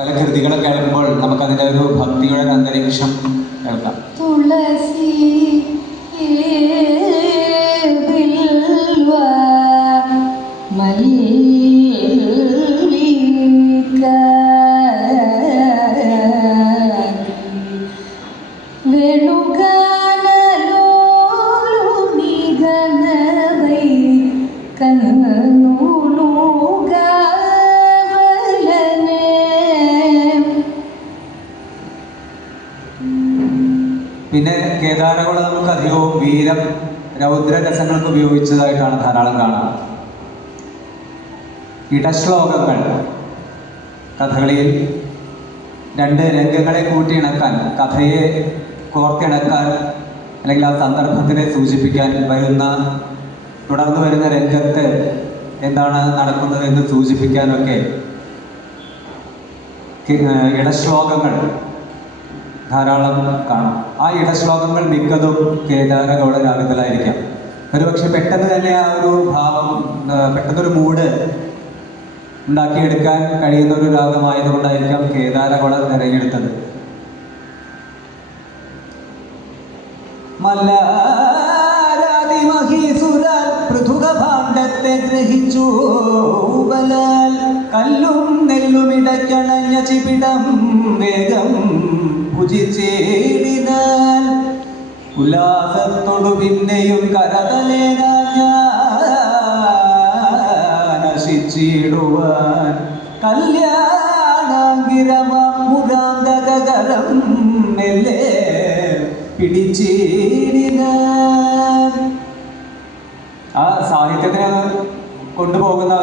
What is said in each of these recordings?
പല കൃതികളെ കേൾക്കുമ്പോൾ നമുക്കതിൻ്റെ ഒരു ഭക്തിയുടെ അന്തരീക്ഷം കേൾക്കാം. തുളസി പിന്നെ കേദാരകുള നമുക്ക് അധികവും വീരം രൗദ്ര രസങ്ങൾക്ക് ഉപയോഗിച്ചതായിട്ടാണ് ധാരാളം കാണാം. ഇടശ്ലോകങ്ങൾ കഥകളിയിൽ രണ്ട് രംഗങ്ങളെ കൂട്ടിയിണക്കാൻ, കഥയെ കോർത്തിണക്കാൻ, അല്ലെങ്കിൽ ആ സന്ദർഭത്തിനെ സൂചിപ്പിക്കാൻ തുടർന്ന് വരുന്ന രംഗത്ത് എന്താണ് നടക്കുന്നത് എന്ന് സൂചിപ്പിക്കാനൊക്കെ ഇടശ്ലോകങ്ങൾ ധാരാളം കാണാം. ആ ഇടശ്ലോകങ്ങൾ മിക്കതും കേദാരഗൗള രാഗത്തിലായിരിക്കാം. ഒരുപക്ഷെ പെട്ടെന്ന് തന്നെ ആ ഒരു ഭാവം, പെട്ടെന്നൊരു മൂഡ് ഉണ്ടാക്കിയെടുക്കാൻ കഴിയുന്ന ഒരു രാഗമായതുകൊണ്ടായിരിക്കാം കേദാരഗൗള തിരഞ്ഞെടുത്തത്. പൃഥുകഭാണ്ഡത്തെ ഗ്രഹിച്ചു ബലാൽ കല്ലും നെല്ലും ഇടയ്ക്കണഞ്ഞ ചിപിടം വേഗം ഭുജിച്ചേടിനാൽ ഉല്ലാസത്തോടു പിന്നെയും നശിച്ചിടുവാൻ കല്യാണാങ്കിരമുരാന്തകരം മെല്ലെ പിടിച്ചേടിനാൽ. ആ സാഹിത്യത്തിനെ കൊണ്ടുപോകുന്ന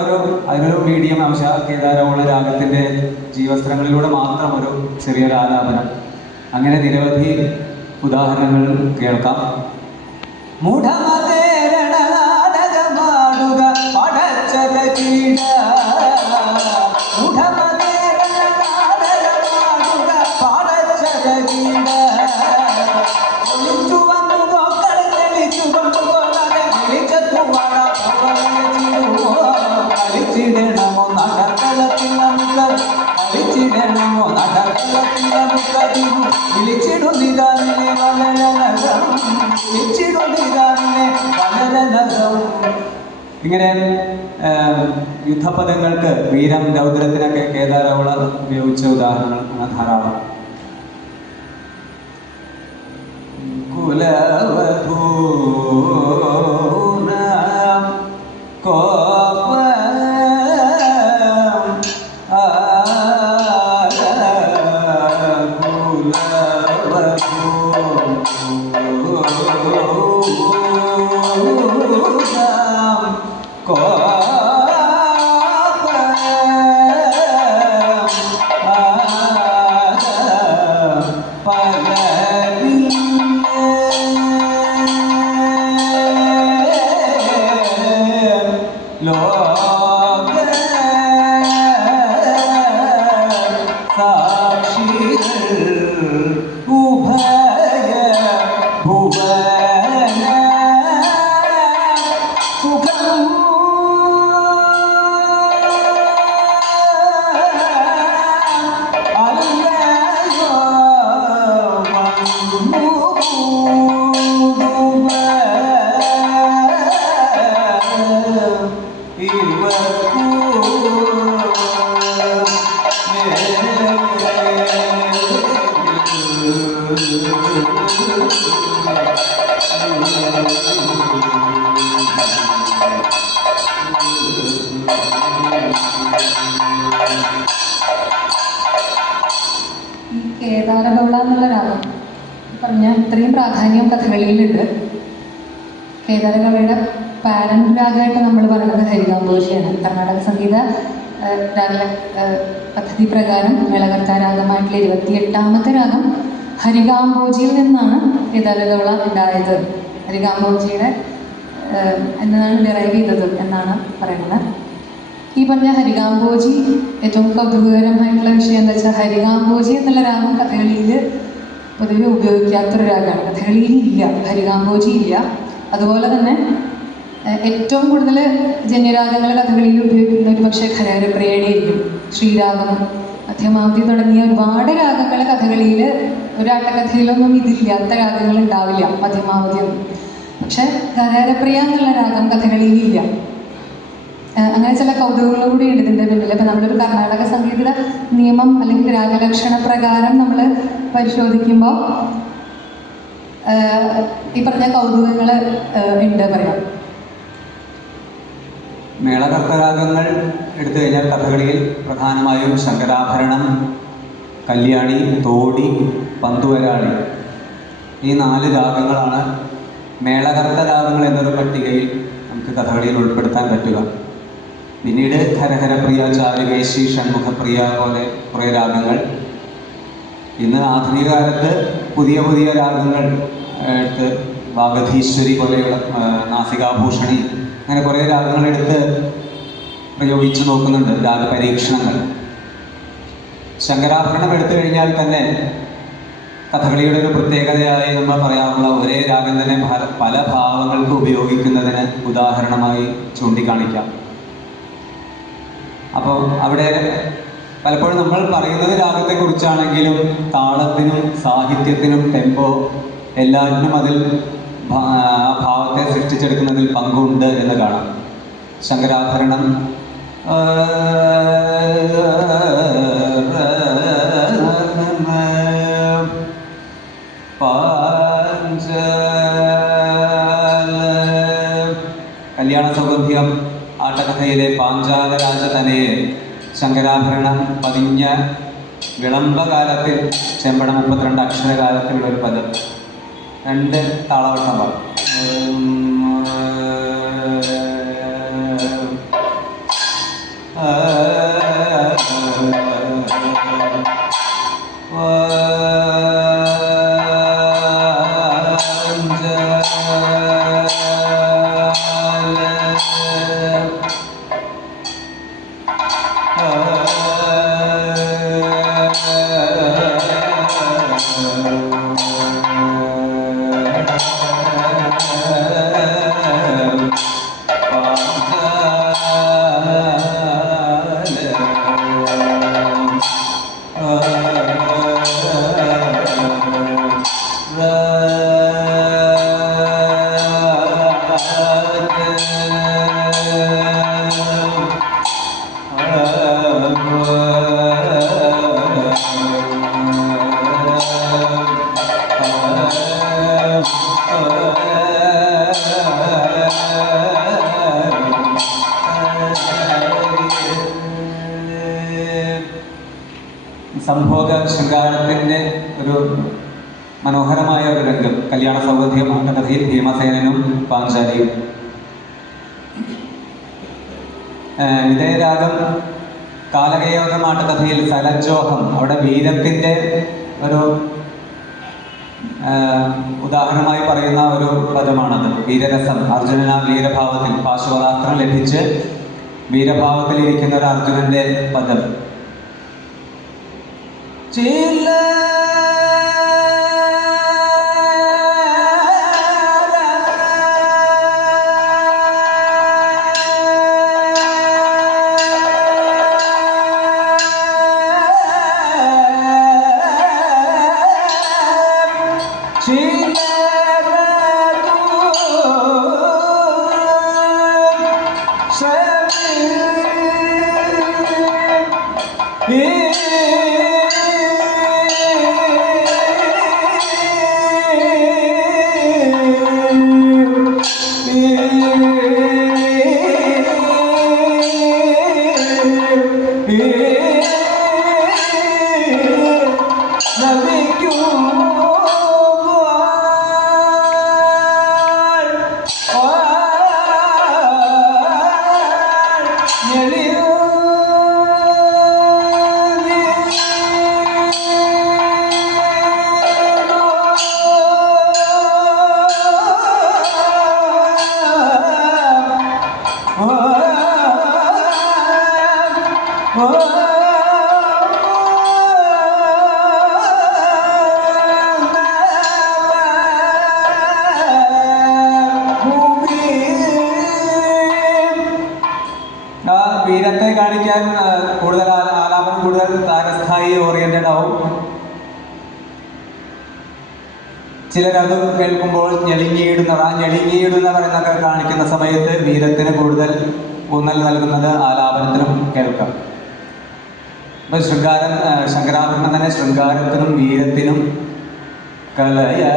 അതിനൊരു മീഡിയം അംശ കേദാരഗൗള രാഗത്തിൻ്റെ ജീവസ്ത്രങ്ങളിലൂടെ മാത്രം ഒരു ചെറിയൊരു ആലാപനം. അങ്ങനെ നിരവധി ഉദാഹരണങ്ങൾ കേൾക്കാം. മൂഢമതേരണനാടകമാടുക പടച്ചത കീട, മൂഢമതേരണനാടകമാടുക പടച്ചത കീട, ഒളിച്ചു വന്നു നോക്കളെ തെളിച്ചു കൊണ്ടുപോകാതെ വിളിച്ചെത്തു വട കളിച്ചിടണമോ നടക്കളത്തിൽ നമുക്ക്, കളിച്ചിടണമോ നടക്കളത്തിൽ നമുക്ക് വിളിച്ചിടുന്നിതാവിനെ വളരനകം, വിളിച്ചിടുന്നിതാവിനെ വളരനകം. ഇങ്ങനെ യുദ്ധപദങ്ങൾക്ക് വീരം രൗദ്രത്തിനൊക്കെ കേദാരഗൗള ഉപയോഗിച്ച ഉദാഹരണങ്ങൾ ധാരാളം. കുലവധൂനാം കോപ കേദാരഗൗള എന്നുള്ള രാഗം പറഞ്ഞാൽ ഇത്രയും പ്രാധാന്യം കഥകളിയിലുണ്ട്. കേദാരഗൗളയുടെ പാരന്റ് രാഗമായിട്ട് നമ്മൾ പറയുന്നത് ഹരികാംബോജിയാണ്. കർണാടക സംഗീത രാഗ പദ്ധതി പ്രകാരം മേളകർത്താ രാഗമായിട്ടുള്ള 28ാമത്തെ രാഗം ഹരികാംബോജിയിൽ നിന്നാണ് കേദാരഗൗള ഉണ്ടായത്. ഹരികാംബോജിയുടെ എന്നാണ് ഡിറൈവ് ചെയ്തത് എന്നാണ് പറയുന്നത്. ഈ പറഞ്ഞ ഹരികാംബോജി ഏറ്റവും കൗതുകകരമായിട്ടുള്ള വിഷയം എന്താ വെച്ചാൽ ഹരികാംബോജി എന്നുള്ള രാഗം കഥകളിയിൽ പൊതുവെ ഉപയോഗിക്കാത്തൊരു രാഗമാണ്. കഥകളിയിൽ ഇല്ല, ഹരികാംബോജി ഇല്ല. അതുപോലെ തന്നെ ഏറ്റവും കൂടുതൽ ജന്യരാഗങ്ങൾ കഥകളിയിൽ ഉപയോഗിക്കുന്ന ഒരു പക്ഷേ ഖരഹരപ്രിയയുടെ ആയിരിക്കും. ശ്രീരാഗം, മധ്യമാവധി തുടങ്ങിയ ഒരുപാട് രാഗങ്ങൾ കഥകളിയിൽ, ഒരു ആട്ടക്കഥയിലൊന്നും ഇതില്ലാത്ത രാഗങ്ങൾ ഉണ്ടാവില്ല, മധ്യമാവധിയൊന്നും. പക്ഷെ ധരാരപ്രിയ എന്നുള്ള രാഗം കഥകളിയിലില്ല. അങ്ങനെ ചില കൗതുകങ്ങളും കൂടി ഉണ്ട് ഇതിൻ്റെ പിന്നിൽ. ഇപ്പം നമ്മളൊരു കർണാടക സംഗീത നിയമം അല്ലെങ്കിൽ രാഗലക്ഷണ പ്രകാരം നമ്മൾ പരിശോധിക്കുമ്പോൾ ഈ പറഞ്ഞ കൗതുകങ്ങൾ ഉണ്ട് പറയാം. മേളകർത്തരാഗങ്ങൾ എടുത്തു കഴിഞ്ഞാൽ കഥകളിയിൽ പ്രധാനമായും ശങ്കരാഭരണം, കല്യാണി, തോടി, പന്തുവരാളി, ഈ 4 രാഗങ്ങളാണ് മേളകർത്തരാഗങ്ങൾ എന്നൊരു പട്ടികയിൽ നമുക്ക് കഥകളിയിൽ ഉൾപ്പെടുത്താൻ പറ്റുക. പിന്നീട് ഹരഹരപ്രിയ, ചാരുകേശി, ഷൺമുഖപ്രിയ പോലെ കുറേ രാഗങ്ങൾ. ഇന്ന് ആധുനിക കാലത്ത് പുതിയ പുതിയ രാഗങ്ങൾ എടുത്ത് വാഗധീശ്വരി പോലെയുള്ള, നാസികാഭൂഷണി, അങ്ങനെ കുറേ രാഗങ്ങളെടുത്ത് പ്രയോഗിച്ചു നോക്കുന്നുണ്ട്, രാഗപരീക്ഷണങ്ങൾ. ശങ്കരാഭരണം എടുത്തു കഴിഞ്ഞാൽ തന്നെ കഥകളിയുടെ ഒരു പ്രത്യേകതയായി നമ്മൾ പറയാറുള്ള ഒരേ രാഗം തന്നെ പല ഭാവങ്ങൾക്ക് ഉപയോഗിക്കുന്നതിന് ഉദാഹരണമായി ചൂണ്ടിക്കാണിക്കാം. അപ്പോൾ അവിടെ പലപ്പോഴും നമ്മൾ പറയുന്നത് രാഗത്തെക്കുറിച്ചാണെങ്കിലും താളത്തിനും സാഹിത്യത്തിനും ടെമ്പോ എല്ലാറ്റിനും അതിൽ ഭാവത്തെ സൃഷ്ടിച്ചെടുക്കുന്നതിൽ പങ്കുണ്ട് എന്ന് കാണാം. ശങ്കരാഭരണം കല്യാണ സൗഗന്ധ്യം ആട്ടകഥയിലെ പാഞ്ചാല രാജതനയെ ശങ്കരാഭരണം പതിഞ്ഞ വിളംബകാലത്തിൽ ചെമ്പട 32 അക്ഷരകാലത്തിലുള്ള ഒരു പദം, 2 താളവട്ടമാണ്. സംഭോഗ ശൃംഗാരത്തിൻ്റെ ഒരു മനോഹരമായ ഒരു രംഗം കല്യാണ സൗഗന്ധ്യം ആട്ടകഥയിൽ ഭീമസേനനും പാഞ്ചാലിയും. ഇതേ രാഗം കാലകേയോധം ആട്ടകഥയിൽ സലജോഹം, അവിടെ വീരത്തിൻ്റെ ഒരു ഉദാഹരണമായി പറയുന്ന ഒരു പദമാണത്. വീരരസം, അർജുനൻ ആ വീരഭാവത്തിൽ പാശുപതാസ്ത്രം ലഭിച്ച് വീരഭാവത്തിൽ ഇരിക്കുന്ന ഒരു അർജുനന്റെ പദം. ഓറിയന്റഡ് ആവും. ചിലരത് കേൾക്കുമ്പോൾ ഞെളിങ്ങിയിടുന്നവർ, ആ ഞെളിങ്ങിയിടുന്നവർ എന്നൊക്കെ കാണിക്കുന്ന സമയത്ത് വീരത്തിന് കൂടുതൽ ഊന്നൽ നൽകുന്നത് ആലാപനത്തിനും കേൾക്കാം. അപ്പൊ ശങ്കരാഭരണം തന്നെ ശൃംഗാരത്തിനും വീരത്തിനും കലയാ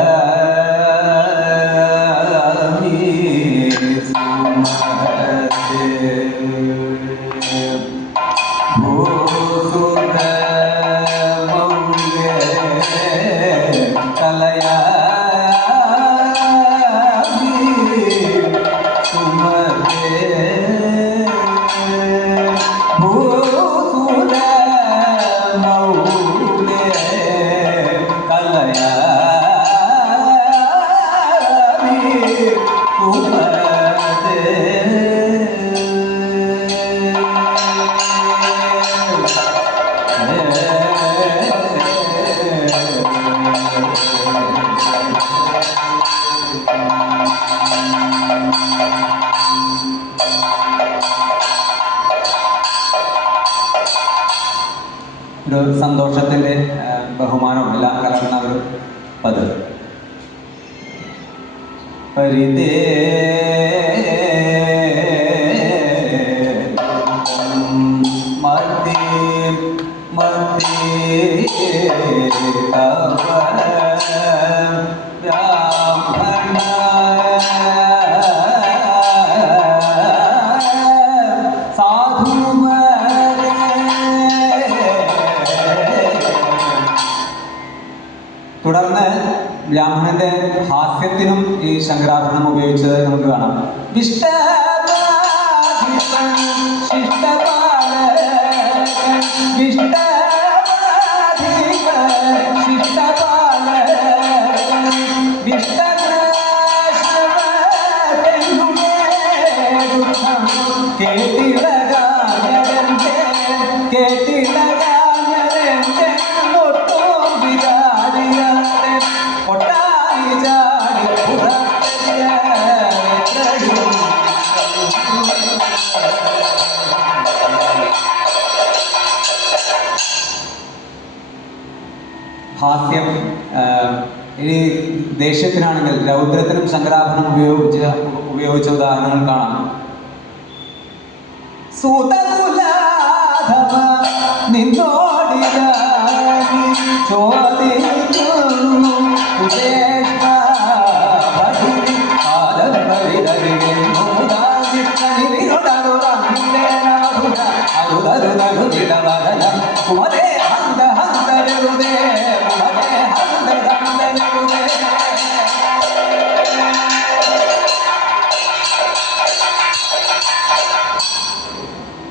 ഒരു സന്തോഷത്തിൻ്റെ ബഹുമാനവും എല്ലാം കലർന്ന ഒരു പദം. പരിതേ മതി മതി തുടർന്ന് ബ്രാഹ്മണന്റെ ഹാസ്യത്തിനും ഈ ശങ്കരാഭരണം ഉപയോഗിച്ചത് നമുക്ക് കാണാം. ഹാസ്യം ഇനി ദേഷ്യത്തിനാണെങ്കിൽ രൗദ്രത്തിനും ശങ്കരാഭരണം ഉപയോഗിച്ച ഉദാഹരണങ്ങൾ കാണാം.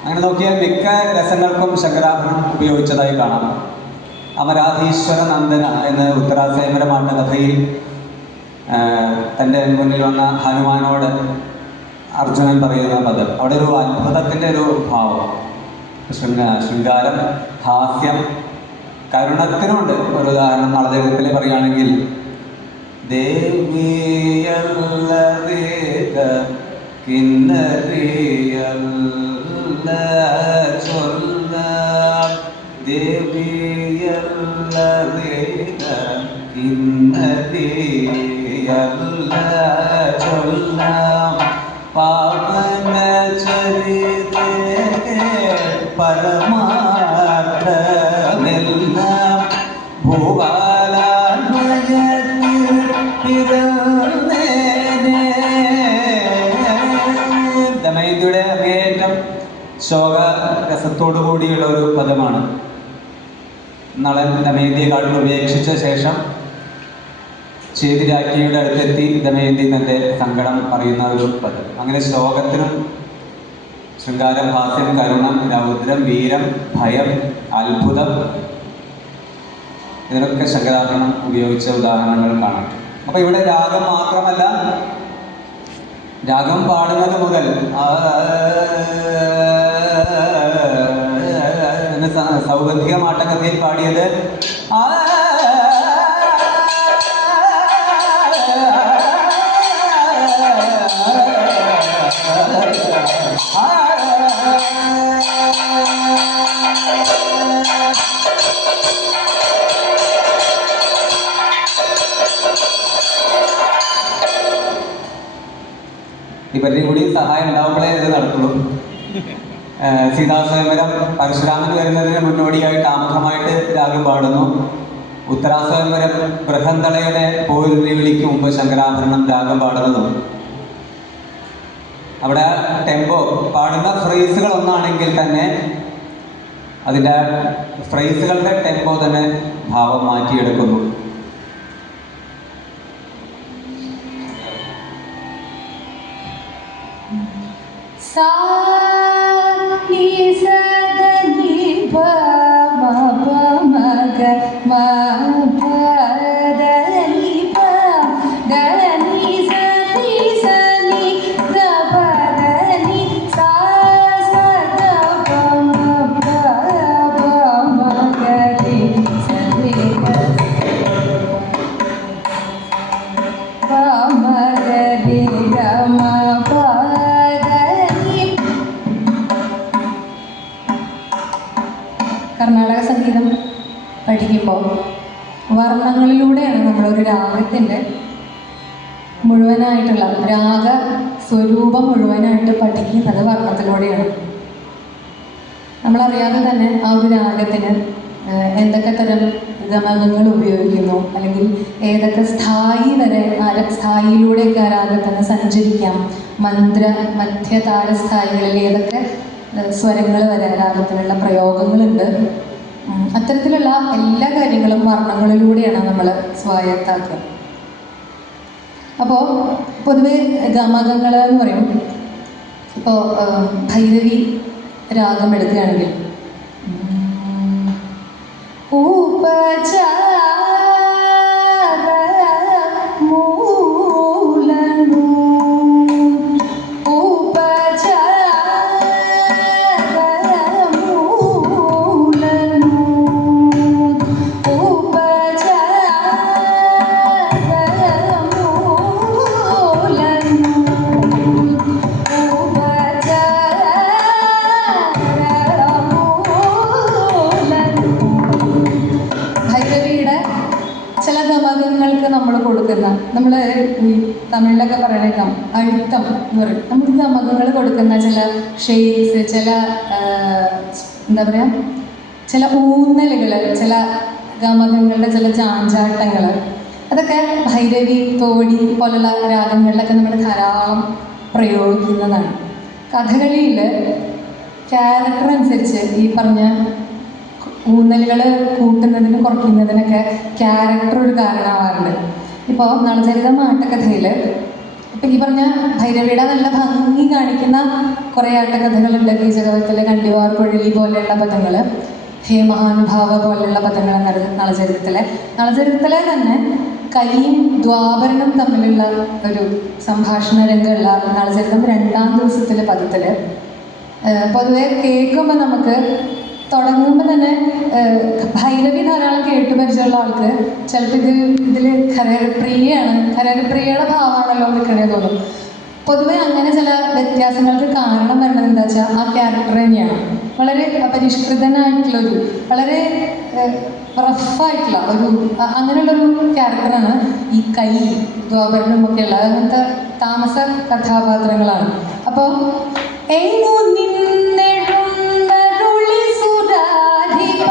അങ്ങനെ നോക്കിയാൽ മിക്ക രസങ്ങൾക്കും ശങ്കരാഭരണം ഉപയോഗിച്ചതായി കാണാം. അമരാധീശ്വര നന്ദന എന്ന ഉത്തരാസേമരമാട്ട കഥയിൽ തൻ്റെ മുന്നിൽ വന്ന ഹനുമാനോട് അർജുനൻ പറയുന്ന പദം, അവിടെ ഒരു അത്ഭുതത്തിൻ്റെ ഒരു ഭാവം, ശൃംഗാരം, ഹാസ്യം, കരുണത്തിനുണ്ട്. ഒരു ഉദാഹരണം നളചരിതത്തിൽ പറയുകയാണെങ്കിൽ ദേവിയല്ല കിന്നരിയല്ല ചൊല്ല ദേവിയല്ല കിന്നരിയല്ല ചൊല്ല പാവന ചരിത പരമാർത്ഥമെല്ലാം ഭൂപാലാന്മയത്തിൽ പിറന്നേനെ. ദമയന്തിയുടെ അങ്ങേയറ്റം ശോകരസത്തോടു കൂടിയുള്ള ഒരു പദമാണ്. നളൻ ദമയന്തിയെ കാട്ടിൽ ഉപേക്ഷിച്ച ശേഷം ചേതിരാജ്ഞിയുടെ അടുത്തെത്തി ദമയന്തി തൻ്റെ സങ്കടം പറയുന്ന ഒരു പദം. അങ്ങനെ ശോകത്തിനും ശൃംഗാരം, ഹാസ്യം, കരുണം, രൗദ്രം, വീരം, ഭയം, അത്ഭുതം, ഇതിനൊക്കെ ശങ്കരാഭരണം ഉപയോഗിച്ച ഉദാഹരണങ്ങൾ കാണാം. അപ്പോൾ ഇവിടെ രാഗം മാത്രമല്ല, രാഗം പാടുന്നത് മുതൽ സൗഗന്ധിക മാട്ടകഥയിൽ പാടിയത് ഇവരുടെ കൂടി സഹായം ഉണ്ടാവുമ്പോഴേ ഇത് നടക്കുള്ളൂ. സീതാസ്വയംവരം പരശുരാമൻ വരുന്നതിന് മുന്നോടിയായിട്ട് ആമുഖമായിട്ട് രാഗം പാടുന്നു. ഉത്തരാസ്വയംവരം ബൃഹന്തളയുടെ പോരുവിളിക്ക് മുമ്പ് ശങ്കരാഭരണം രാഗം പാടുന്നതും. അവിടെ ടെമ്പോ പാടുന്ന ഫ്രേസുകൾ ഒന്നാണെങ്കിൽ തന്നെ അതിൻ്റെ ഫ്രേസുകളുടെ ടെമ്പോ തന്നെ ഭാവം മാറ്റിയെടുക്കുന്നു. സാ നീ സദ നീ പ മ പ മ ഗ മ പ ദ നീ പ ദ നീ സ നീ സ നീ ദ പ ദ നീ സാ സ ദ പ മ പ മ ഗ രി സ രി ഗ പ മ ഗ രി ഗ മ പ കർണാടക സംഗീതം പഠിക്കുമ്പോൾ വർണ്ണങ്ങളിലൂടെയാണ് നമ്മളൊരു രാഗത്തിൻ്റെ മുഴുവനായിട്ടുള്ള രാഗ സ്വരൂപം മുഴുവനായിട്ട് പഠിക്കുന്നത് വർണ്ണത്തിലൂടെയാണ്. നമ്മളറിയാതെ തന്നെ ആ ഒരു രാഗത്തിന് എന്തൊക്കെ തരം ഗമകങ്ങൾ ഉപയോഗിക്കുന്നു, അല്ലെങ്കിൽ ഏതൊക്കെ സ്ഥായി വരെ സ്ഥായിയിലൂടെയൊക്കെ ആ രാഗത്തിന് സഞ്ചരിക്കാം, മന്ത്ര മധ്യതാര സ്ഥായികളിൽ ഏതൊക്കെ സ്വരങ്ങൾ വരെ രാഗത്തിലുള്ള പ്രയോഗങ്ങളുണ്ട്. അത്തരത്തിലുള്ള എല്ലാ കാര്യങ്ങളും വർണ്ണങ്ങളിലൂടെയാണ് നമ്മൾ സ്വായത്താക്കുക. അപ്പോൾ പൊതുവെ ഗമകങ്ങൾ എന്ന് പറയും. ഇപ്പോൾ ഭൈരവി രാഗം എടുക്കുകയാണെങ്കിൽ നമ്മൾ കൊടുക്കുന്ന, നമ്മൾ തമിഴിലൊക്കെ പറയണേക്കാം അഴുത്തം എന്ന് പറയും. നമ്മൾ ഗമകങ്ങൾ കൊടുക്കുന്ന ചില ഷെയ്ഡ്സ്, ചില എന്താ പറയുക, ചില ഊന്നലുകൾ, ചില ഗമകങ്ങളുടെ ചില ചാഞ്ചാട്ടങ്ങൾ, അതൊക്കെ ഭൈരവി, തോടി പോലുള്ള രാഗങ്ങളിലൊക്കെ നമ്മൾ ധാരാളം പ്രയോഗിക്കുന്നതാണ്. കഥകളിയിൽ ക്യാരക്ടർ അനുസരിച്ച് ഈ പറഞ്ഞ ഊന്നലുകൾ കൂട്ടുന്നതിന് കുറയ്ക്കുന്നതിനൊക്കെ ക്യാരക്ടർ ഒരു കാരണമാവാറുണ്ട്. ഇപ്പോൾ നളചരിതം ആട്ടക്കഥയിൽ ഇപ്പം ഈ പറഞ്ഞ ഭൈരവിയുടെ നല്ല ഭംഗി കാണിക്കുന്ന കുറേ ആട്ടക്കഥകളുണ്ട്. കീചകവത്തിലെ കണ്ടിവാർ കുഴലി പോലെയുള്ള പദങ്ങൾ, ഹേ മഹാനുഭാവ പോലെയുള്ള പദങ്ങൾ നളചരിതത്തിലെ തന്നെ കലിയും ദ്വാപരനും തമ്മിലുള്ള ഒരു സംഭാഷണ രംഗമുള്ള നളചരിതം 2-ാം ദിവസത്തിലെ പദത്തിൽ പൊതുവെ കേൾക്കുമ്പോൾ നമുക്ക് തുടങ്ങുമ്പോൾ തന്നെ ഭൈരവി ധാരാളം കേട്ടു പരിചയമുള്ള ആൾക്ക് ചിലപ്പോൾ ഇതിൽ ഹരഹരപ്രിയയുടെ ഭാവമാണല്ലോ നിൽക്കണേന്ന് തോന്നും. പൊതുവെ അങ്ങനെ ചില വ്യത്യാസങ്ങൾക്ക് കാരണം വരുന്നത് എന്താ വെച്ചാൽ ആ ക്യാരക്ടർ തന്നെയാണ്. വളരെ പരിഷ്കൃതനായിട്ടുള്ളൊരു, വളരെ റഫായിട്ടുള്ള ഒരു അങ്ങനെയുള്ളൊരു ക്യാരക്ടറാണ് ഈ കലി, ദ്വാപരനും ഒക്കെയുള്ള അങ്ങനത്തെ താമസ കഥാപാത്രങ്ങളാണ്. അപ്പോൾ എങ്ങു നിന്നെഴുന്നരുളി സുരാധിപ,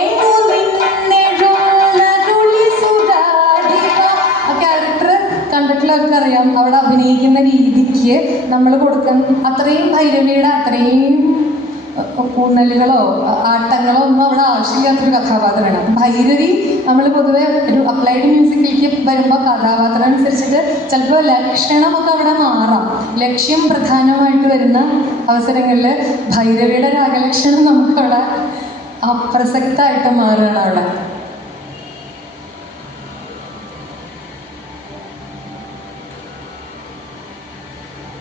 എങ്ങു നിന്നെഴുന്നരുളി സുരാധിപ, ആ ക്യാരക്ടർ കണ്ടിട്ടുള്ളവർക്ക് അറിയാം. അവിടെ അഭിനയിക്കുന്ന രീതിക്ക് നമ്മൾ കൊടുക്കാൻ അത്രയും ഭൈരവിയുടെ അത്രയും ഊന്നലുകളോ ആട്ടങ്ങളോ ഒന്നും അവിടെ ആവശ്യമില്ലാത്തൊരു കഥാപാത്രമാണ്. ഭൈരവി നമ്മൾ പൊതുവെ ഒരു അപ്ലൈഡ് മ്യൂസിക്കിലേക്ക് വരുമ്പോൾ കഥാപാത്രം അനുസരിച്ചിട്ട് ചിലപ്പോൾ ലക്ഷണമൊക്കെ അവിടെ മാറാം. ലക്ഷ്യം പ്രധാനമായിട്ട് വരുന്ന അവസരങ്ങളിൽ ഭൈരവിയുടെ രാഗലക്ഷണം നമുക്കവിടെ അപ്രസക്തമായിട്ട് മാറുകയാണ് അവിടെ.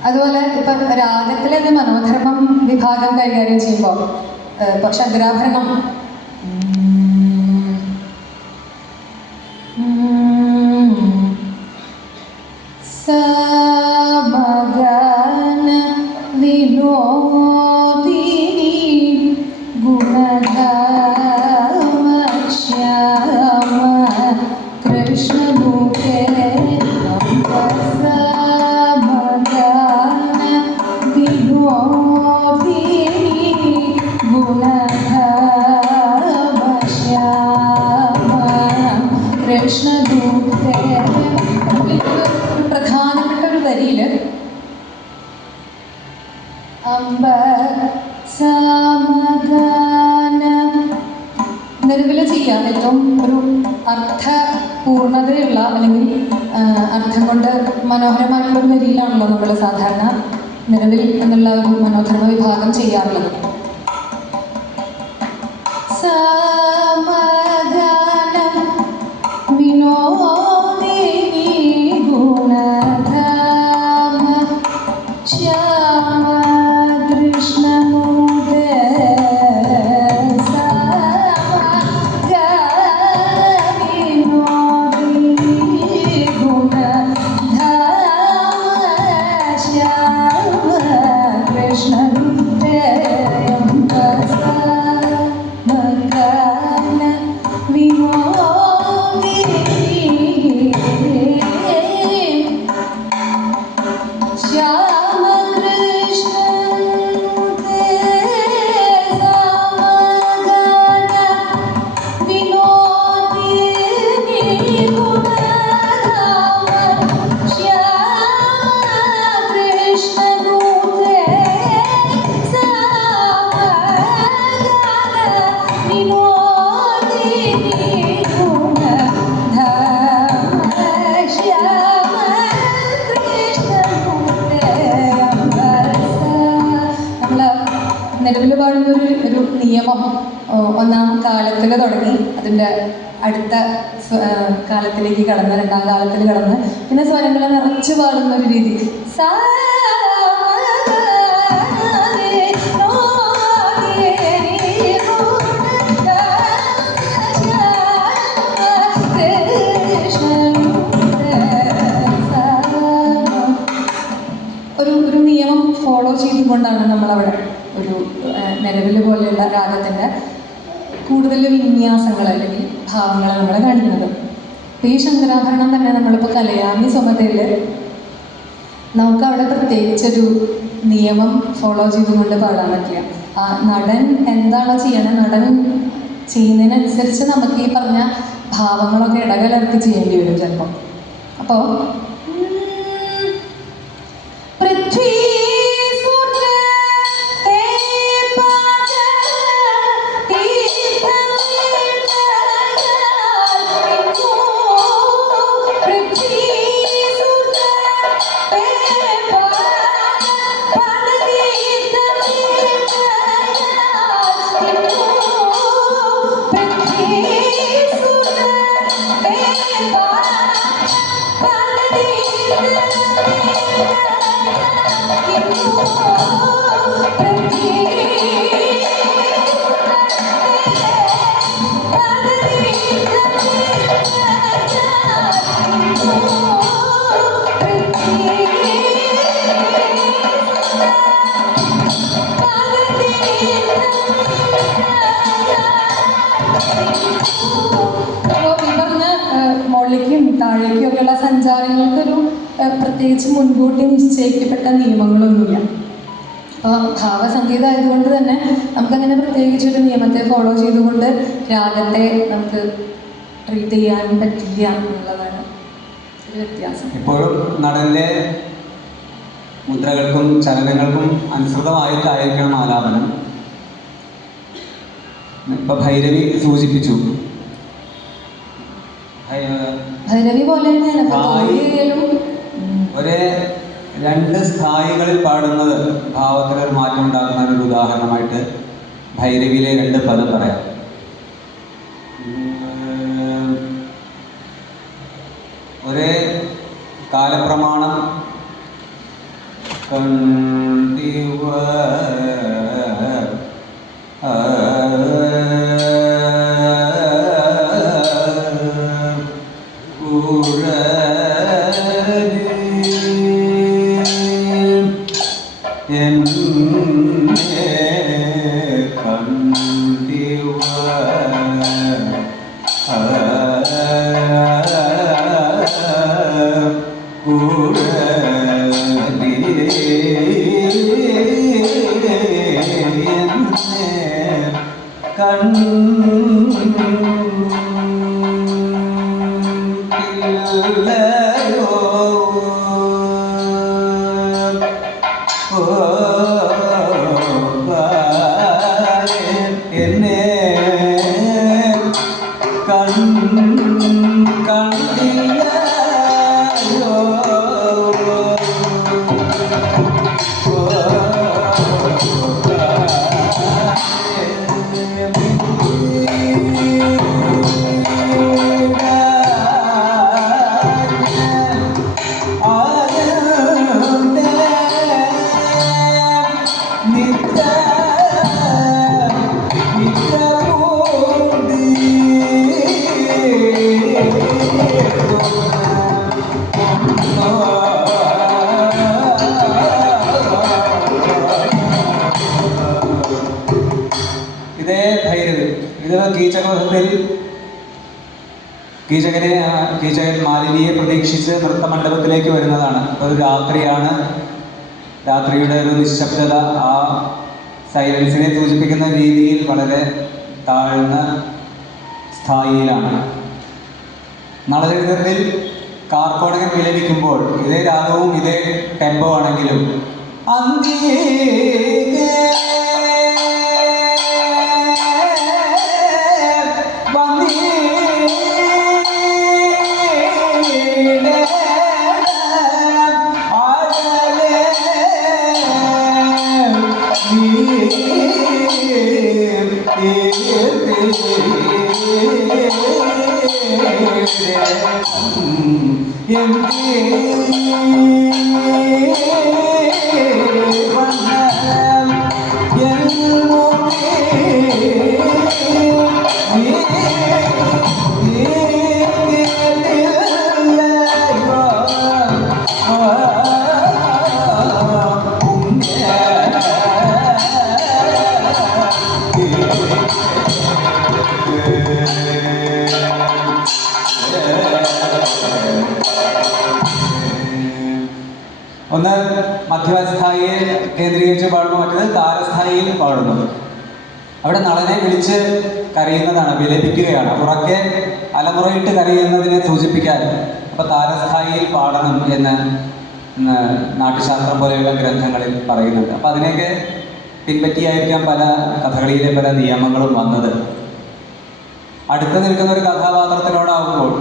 അതുപോലെ ഇപ്പം രാഗത്തിലെ മനോധർമ്മം വിഭാഗം കൈകാര്യം ചെയ്യുമ്പോൾ ഇപ്പോൾ ശങ്കരാഭരണം സമഗന വിനോദിനി ഗുണധാമ കൃഷ്ണദൂതേ ഒരു പ്രധാനപ്പെട്ട ഒരു വരിയില് അംബ സമഗാന നിലവിൽ ചെയ്യാം ഏറ്റവും ഒരു അർത്ഥപൂർണതയുള്ള അല്ലെങ്കിൽ അർത്ഥം കൊണ്ട് മനോഹരമായിട്ടുള്ള ഒരു വരിയിലാണല്ലോ നമ്മൾ സാധാരണ നിലവിൽ എന്നുള്ള ഒരു മനോധർമ്മ വിഭാഗം ചെയ്യാറുള്ളത്. സമഗാനം വിനോദിനി ഗുണധാമ ശ്യാമ കൃഷ്ണമൂർത്തേ നിലവിൽ പാടുന്ന ഒരു നിയമം ഒന്നാം കാലത്തിൽ തുടങ്ങി അതിൻ്റെ അടുത്ത കാലത്തിലേക്ക് കടന്ന് രണ്ടാം കാലത്തിൽ കടന്ന് പിന്നെ സ്വരങ്ങളെ നിറച്ച് പാടുന്ന ഒരു രീതി. ഒരു നിയമം ഫോളോ ചെയ്തുകൊണ്ടാണ് നമ്മളവിടെ ഒരു നിലവിൽ പോലെയുള്ള രാഗത്തിൻ്റെ കൂടുതൽ വിന്യാസങ്ങൾ അല്ലെങ്കിൽ ഭാവങ്ങൾ നമ്മൾ കാണിക്കുന്നത്. അപ്പോൾ ഈ ശങ്കരാഭരണം തന്നെ നമ്മളിപ്പോൾ കലയാമി സുമതയിൽ നമുക്കവിടെ പ്രത്യേകിച്ചൊരു നിയമം ഫോളോ ചെയ്തുകൊണ്ട് പാടാൻ പറ്റില്ല. ആ നടൻ എന്താണോ ചെയ്യണത്, നടൻ ചെയ്യുന്നതിനനുസരിച്ച് നമുക്ക് ഈ പറഞ്ഞ ഭാവങ്ങളൊക്കെ ഇടകലർത്തി ചെയ്യേണ്ടി വരും ചിലപ്പോൾ. അപ്പോൾ പൃഥ്വി താഴേക്കും ഒക്കെയുള്ള സഞ്ചാരങ്ങൾക്കൊരു പ്രത്യേകിച്ച് മുൻകൂട്ടി നിശ്ചയിക്കപ്പെട്ട നിയമങ്ങളൊന്നുമില്ല. അപ്പോൾ ഭാവസംഗീതം ആയതുകൊണ്ട് തന്നെ നമുക്കങ്ങനെ പ്രത്യേകിച്ചൊരു നിയമത്തെ ഫോളോ ചെയ്തുകൊണ്ട് രാഗത്തെ നമുക്ക് ട്രീറ്റ് ചെയ്യാൻ പറ്റില്ല എന്നുള്ളതാണ് ഒരു വ്യത്യാസം. ഇപ്പോഴും നടൻ്റെ മുദ്രകൾക്കും ചലനങ്ങൾക്കും അനുസൃതമായിട്ടായിരിക്കണം ആലാപനം. ഇപ്പം ഭൈരവി സൂചിപ്പിച്ചു, ഭൈരവി പോലെ ഒരേ രണ്ട് സ്ഥായികളിൽ പാടുന്നത് ഭാവത്തിനൊരു മാറ്റം ഉണ്ടാക്കുന്ന ഒരു ഉദാഹരണമായിട്ട് ഭൈരവിയിലെ രണ്ട് പദം പറയാം. ഒരേ കാലപ്രമാണം കണ്ടിവ ഇതേ ഭൈരവി, ഇത് കീചകവധത്തിൽ കീചകൻ മാലിനിയെ പ്രതീക്ഷിച്ച് നൃത്തമണ്ഡപത്തിലേക്ക് വരുന്നതാണ്. ഒരു രാത്രിയാണ്, രാത്രിയുടെ ഒരു നിശബ്ദത ആ സൈലൻസിനെ സൂചിപ്പിക്കുന്ന രീതിയിൽ വളരെ താഴ്ന്ന സ്ഥായിയിലാണ്. നളചരിതത്തിൽ കാർക്കോടകൻ വിലപിക്കുമ്പോൾ ഇതേ രാഗവും ഇതേ ടെമ്പോ ആണെങ്കിലും ഒന്ന് മധ്യസ്ഥായിയെ കേന്ദ്രീകരിച്ച് പാടുന്നു, മറ്റേത് താരസ്ഥായിയിൽ പാടുന്നു. അവിടെ നളനെ വിളിച്ച് കരയുന്നതാണ്, വിലപിക്കുകയാണ്, ഉറക്കെ അലമുറയിട്ട് കരയുന്നതിനെ സൂചിപ്പിക്കാൻ. അപ്പൊ താരസ്ഥായിയിൽ പാടണം എന്ന് നാട്യശാസ്ത്രം പോലെയുള്ള ഗ്രന്ഥങ്ങളിൽ പറയുന്നുണ്ട്. അപ്പൊ അതിനെയൊക്കെ പിൻപറ്റിയായിരിക്കാം പല കഥകളിയിലെ പല നിയമങ്ങളും വന്നത്. അടുത്ത് നിൽക്കുന്ന ഒരു കഥാപാത്രത്തിനോടാവുമ്പോൾ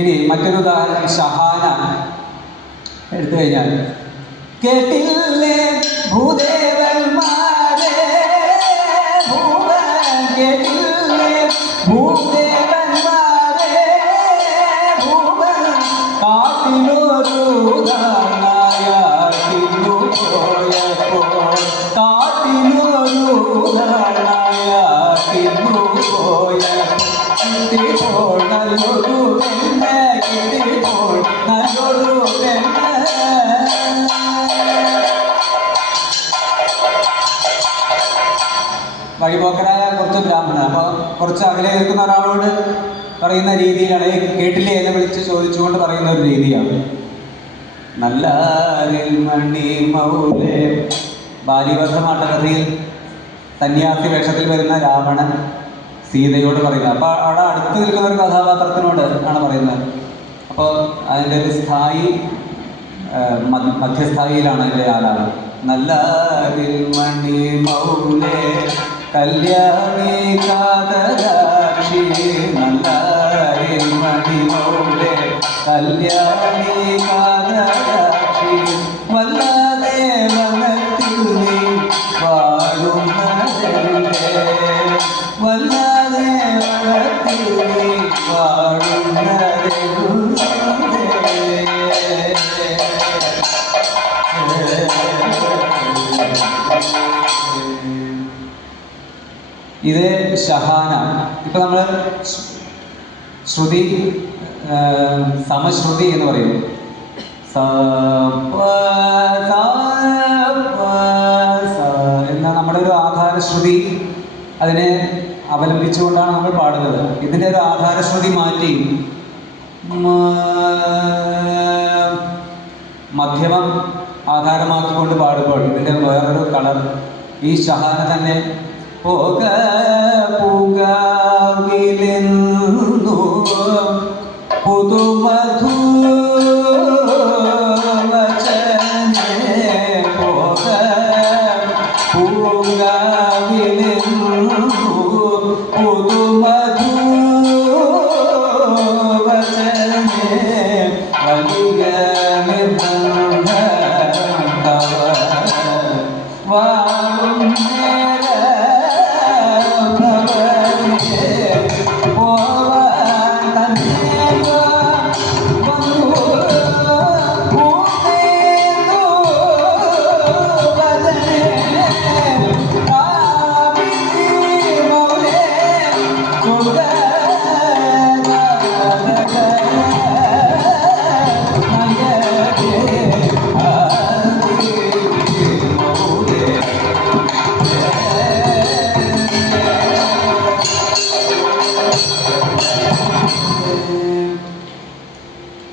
ഇനി മറ്റൊരു ഉദാഹരണം ഷഹാന എടുത്തു കഴിഞ്ഞാൽ, കേട്ടില്ലേ ഭൂദേവന്മാരെ കേട്ടില്ലേ ഭൂദേവന്മാരെ ഭൂവൻ കാട്ടിലൊരു ായാട്ടിന്നു പോയപ്പോൾ കാട്ടിലൊരു ായാട്ടിന്നു പോയപ്പോൾ നല്ലൊരു പെണ്ണ് കിട്ടിപ്പോൾ നല്ലൊരു പെണ്ണ്. വഴിപോക്കരായ കുറച്ച് ബ്രാഹ്മണൻ, അപ്പൊ കുറച്ച് അകലെ നിൽക്കുന്ന ഒരാളോട് പറയുന്ന രീതിയിലാണ്, കേട്ടില്ലേ എന്ന് വിളിച്ച് ചോദിച്ചുകൊണ്ട് പറയുന്ന ഒരു രീതിയാണ്. നല്ല മണി മൗലേ, ബാലിവധമാട്ടകഥയിൽ സന്യാസി വേഷത്തിൽ വരുന്ന രാവണൻ സീതയോട് പറയുന്നത്. അപ്പോൾ അവിടെ അടുത്ത് നിൽക്കുന്ന ഒരു കഥാപാത്രത്തിനോട് ആണ് പറയുന്നത്. അപ്പോൾ അതിൻ്റെ ഒരു സ്ഥായി മധ്യസ്ഥായിയിലാണ് അതിൻ്റെ ആളാണ്. നല്ല മണി മൗലേ കല്യാണി കാതരാക്ഷി, നല്ല മണി മൗലേ കല്യാണി കാതരാക്ഷി, വല്ലാതെ വനത്തിൽ നീ വാഴുന്നതല്ലേ, വല്ലാതെ വനത്തിൽ നീ വാഴുന്നതല്ലേ. ഇത് ഷഹാന. ഇപ്പൊ നമ്മൾ ശ്രുതി സമശ്രുതി എന്ന് പറയും. എന്ന നമ്മുടെ ഒരു ആധാരശ്രുതി, അതിനെ അവലംബിച്ചുകൊണ്ടാണ് നമ്മൾ പാടുന്നത്. ഇതിൻ്റെ ഒരു ആധാരശ്രുതി മാറ്റി മധ്യമം ആധാരമാക്കിക്കൊണ്ട് പാടുമ്പോൾ ഇതിൻ്റെ വേറൊരു കളർ ഈ ഷഹാന തന്നെ പോക പൂകാവിലെന്നു പുതുമധു പോക പൂകാവിലെന്നു പുതുമധു വലിയ നിർബന്ധ വാഴും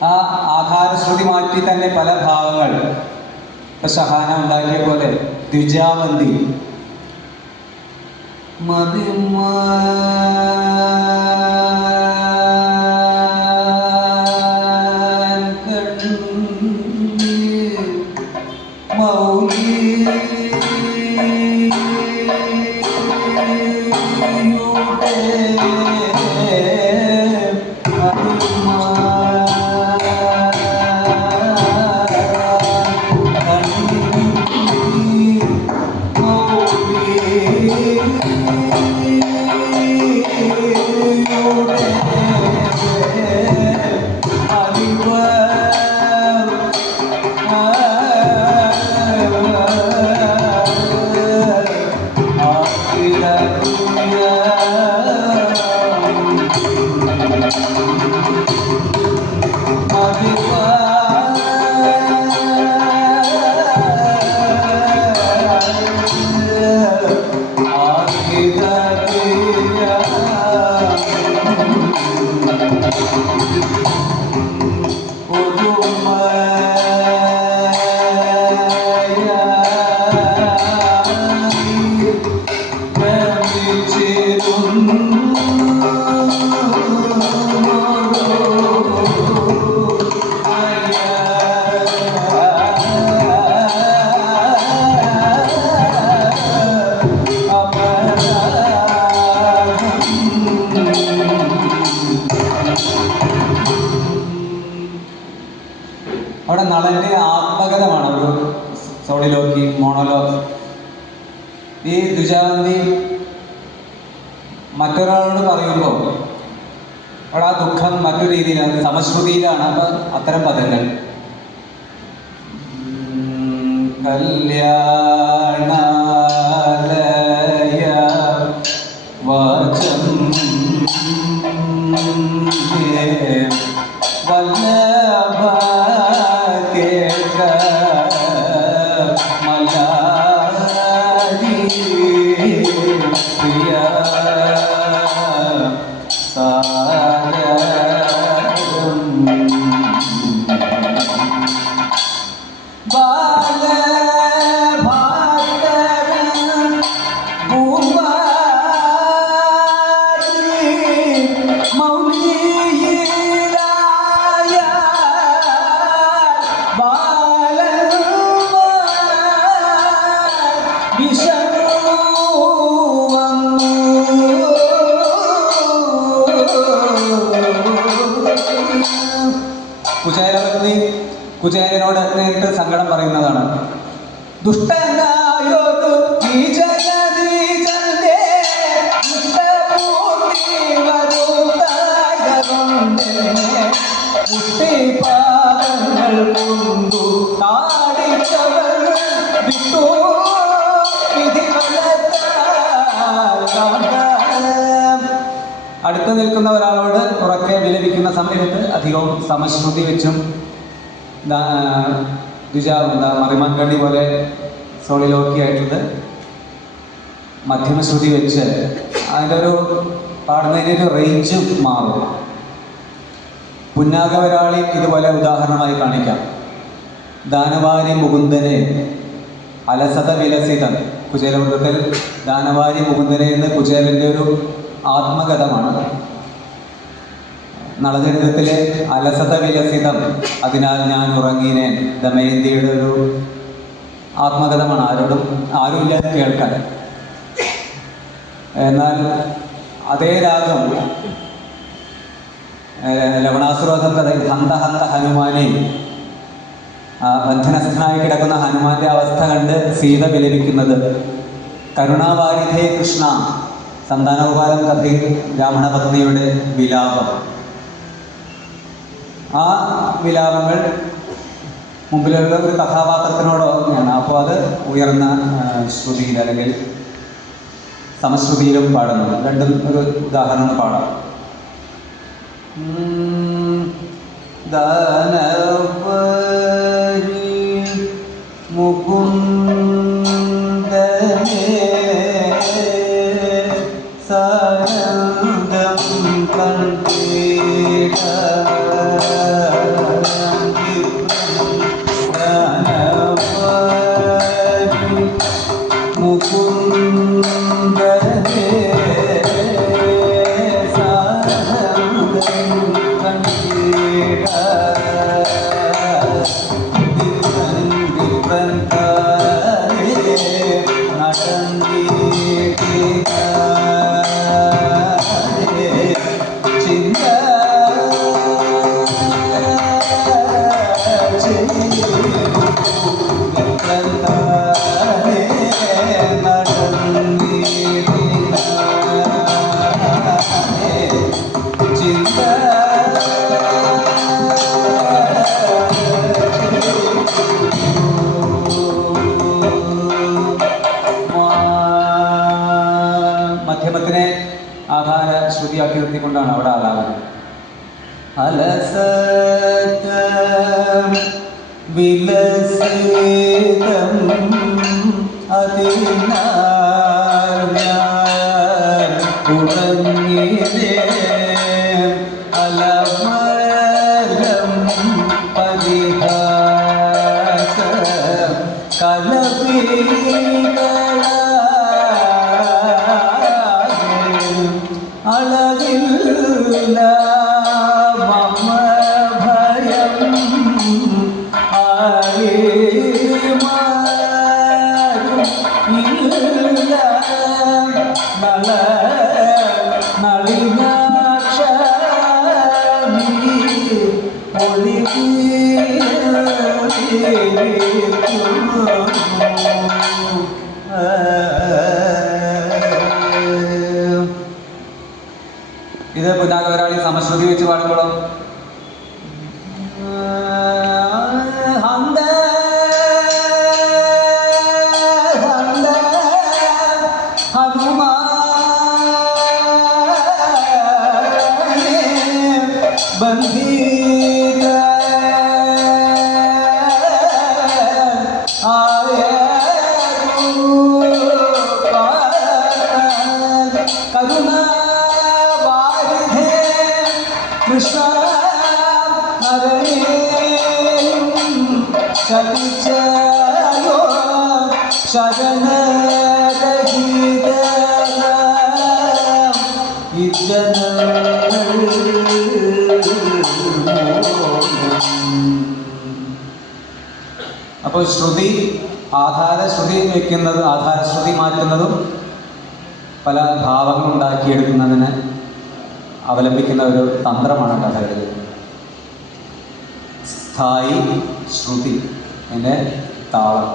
ആ ആധാരശ്രുതി മാറ്റി തന്നെ പല ഭാവങ്ങൾ ഇപ്പൊ ഷഹാന ഉണ്ടാക്കിയ പോലെ ദ്വിജാവന്തി അവിടെ നളന്റെ ആത്മകഥമാണ് ഒരു സോളിലോക്കി മോണോലോഗ്. ഈ ദ്വിജാവന്തി മറ്റൊരാളോട് പറയുമ്പോൾ അവിടെ ആ ദുഃഖം മറ്റൊരു രീതിയിലാണ്, സമശ്രുതിയിലാണ്. അപ്പം അത്തരം പദങ്ങൾ കല്യാണാലയ വചം വല്ലഭ കേക മലാരി പ്രിയ സാരം ബാല കുചേലനോട് നേരിട്ട് സങ്കടം പറയുന്നതാണ്. ദുഷ്ടനായൊരു അടുത്ത് നിൽക്കുന്ന ഒരാളോട് ഉറക്കെ വിലപിക്കുന്ന സമയത്ത് അധികവും സമശ്രുതി വെച്ചും മറിമാൻകണ്ണി പോലെ സോളിലോക്കി ആയിട്ടുള്ളത് മധ്യമശ്രുതി വെച്ച് അതിൻ്റെ ഒരു പാടുന്നതിൻ്റെ ഒരു റേഞ്ച് മാറും. പുന്നാഗവരാളി ഇതുപോലെ ഉദാഹരണമായി കാണിക്കാം. ദാനവാരി മുകുന്ദനെ അലസത വിലസിതൻ, കുചേലവൃത്തത്തിൽ ദാനവാരി മുകുന്ദനെ എന്ന് കുചേലൻ്റെ ഒരു ആത്മകഥമാണ്. നളചരിതത്തിലെ അലസത വിലസിതം അതിനാൽ ഞാൻ ഉറങ്ങിനേൻ, ദമയന്തിയുടെ ഒരു ആത്മകഥമാണ്. ആരുമില്ല കേൾക്കാൻ. എന്നാൽ അതേ രാഗം ലവണാസുരകഥയിൽ ഹന്ത ഹന്ത ഹനുമാനെ, ബന്ധനസ്ഥനായി കിടക്കുന്ന ഹനുമാന്റെ അവസ്ഥ കണ്ട് സീത വിലപിക്കുന്നത്, കരുണാവാരിധേ കൃഷ്ണ സന്താനോപാലം കഥയിൽ ബ്രാഹ്മണ പത്നിയുടെ വിലാപം. ആ വിലാപങ്ങൾ മുമ്പിലുള്ള ഒരു കഥാപാത്രത്തിനോടൊക്കെയാണ്. അപ്പോൾ അത് ഉയർന്ന ശ്രുതിയിൽ അല്ലെങ്കിൽ സമശ്രുതിയിലും പാടുന്നു. രണ്ടും ഒരു ഉദാഹരണം പാടാം. ദാനവരി മുകുന്ദനേ സാനന്ദം കണ്ടീട മധ്യമത്തിനെ ആധാര ശ്രുതിയാക്കി നിർത്തിക്കൊണ്ടാണ് അവിടെ ആലാപനം. അലസത വിലസിതം അതിനാൽ ഉറങ്ങിനേ അലമരം പരിഹാസ കലപികള അളവില്ല മമ ഭയം ആളിമാരും ഇല്ല നള നളിനാക്ഷ ഇത് പുന്നാഗവരാളി സമശ്രുതി വെച്ച് പാടുമ്പോഴോ ബന്ധീത കരുണാവാരിധേ കൃഷ്ണ ശതിച്ചയോ ശരണരഹിത അപ്പോൾ ശ്രുതി ആധാരശ്രുതി വയ്ക്കുന്നത്, ആധാരശ്രുതി മാറ്റുന്നതും പല ഭാവങ്ങൾ ഉണ്ടാക്കിയെടുക്കുന്നതിന് അവലംബിക്കുന്ന ഒരു തന്ത്രമാണ് കഥകളി. സ്ഥായി ശ്രുതി, എൻ്റെ താളം.